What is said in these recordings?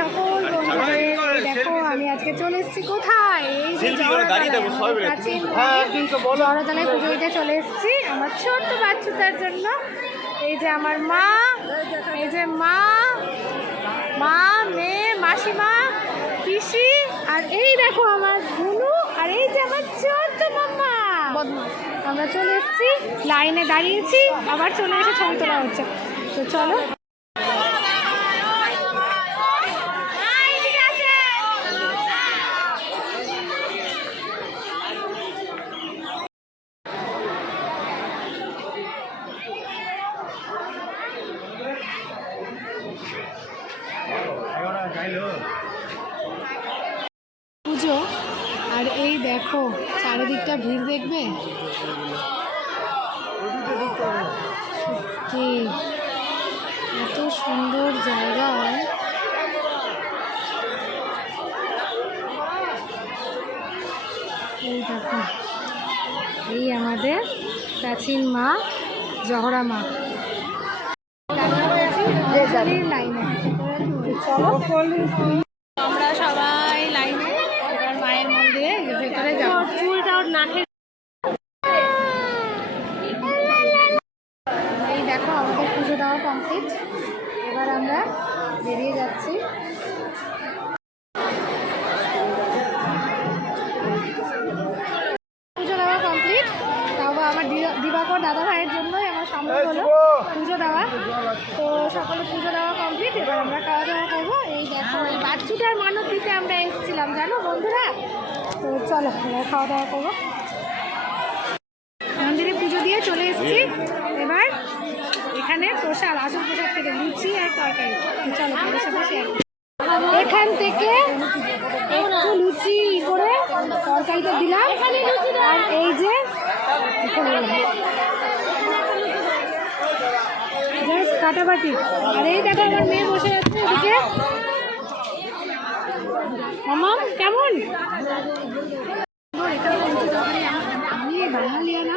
সকল বন্ধুদের। দেখো আমি আজকে চলে এসেছি কোথায়, এই যে জড়তলায় পুজো দিতে চলে এসেছি আমার ছোট্ট বাচ্চাটার জন্য। এই যে আমার মা, এই যে মা মেয়ে, মাসিমা, পিসি, আর এই দেখো আমার বুনু, আর এই যে আমার ছোট্ট মাম্মা। আমরা চলে এসেছি, লাইনে দাঁড়িয়েছি, আবার চলে এসে ছবি তোলা হচ্ছে। তো চলো পুজো। আর এই দেখো চারিদিকটা ভিড় দেখবে, সত্যি এত সুন্দর জায়গা। এই দেখো, এই আমাদের প্রাচীন মা জহরা মা। লাইনে চলো, আমরা সবাই লাইনে এবার মায়ের মন্দিরে ভেতরে যাবো। চুলটা ওর নাকের। এই দেখো আমাদের পুজো দেওয়া কমপ্লিট, এবার আমরা বেরিয়ে যাচ্ছি। পুজো দেওয়া কমপ্লিট, তাও আমার দিবাকর দাদা ভাইয়ের জন্যই আমার সামনে হলো পুজো দেওয়া। তো সকলে পুজো দেওয়া কমপ্লিট, এবার আমরা খাওয়া দাওয়া করবো। এই দেখো এই বাচ্চুটার মানত দিতে আমরা এসেছিলাম জানো বন্ধুরা। তো চলো এবার খাওয়া দাওয়া করবো। মন্দিরে পুজো দিয়ে চলে এসেছি, এবার এখানে প্রসাদ, আসল প্রসাদ থেকে লুচি আর তরকারি। চলো তোমাদের সাথে শেয়ার করি। এখান থেকে একটু লুচি করে তরকারিটা দিলাম, আর এই যে কাটাবাটি। আর এই দেখো আমার মেয়ে বসে আছে এদিকে। মামা কেমন? আমি বাঙালিয়ানা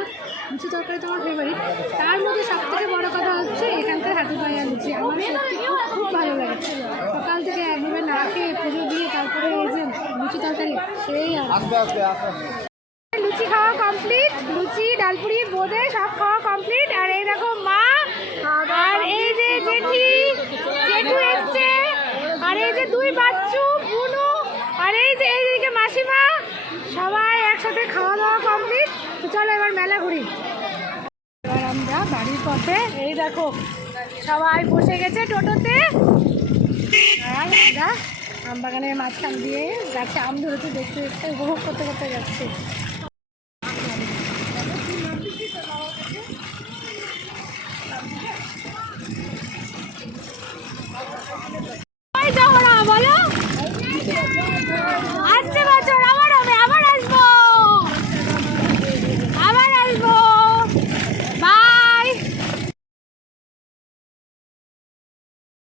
লুচি তরকারি তোমার ফেভারিট। তার মধ্যে সব থেকে বড় কথা হচ্ছে এখানকার হাতে পায়া লুচি আমার সত্যি খুব ভালো লাগে। সকাল থেকে একভাবে না খেয়ে পুজো দিয়ে তারপরে এই যে লুচি তরকারি, সেই লুচি খাওয়া কমপ্লিট, লুচি ডালপুরি বোঁদে সব খাওয়া কমপ্লিট। আর এই দেখো মা, আর এই যে জেঠু এসছে, আর এই যে দুই বাচ্চু বুনু, আর এই যে এইদিকে মাসিমা, সবাই একসাথে খাওয়া দাওয়া কমপ্লিট। তো চলো এবার মেলা ঘুরি। এবার আমরা বাড়ির পথে, এই দেখো সবাই বসে গেছে টোটোতে, আর আমরা আমবাগানের মাঝখান দিয়ে গাছে আম ধরেছে দেখতে দেখতে উপভোগ করতে করতে যাচ্ছি।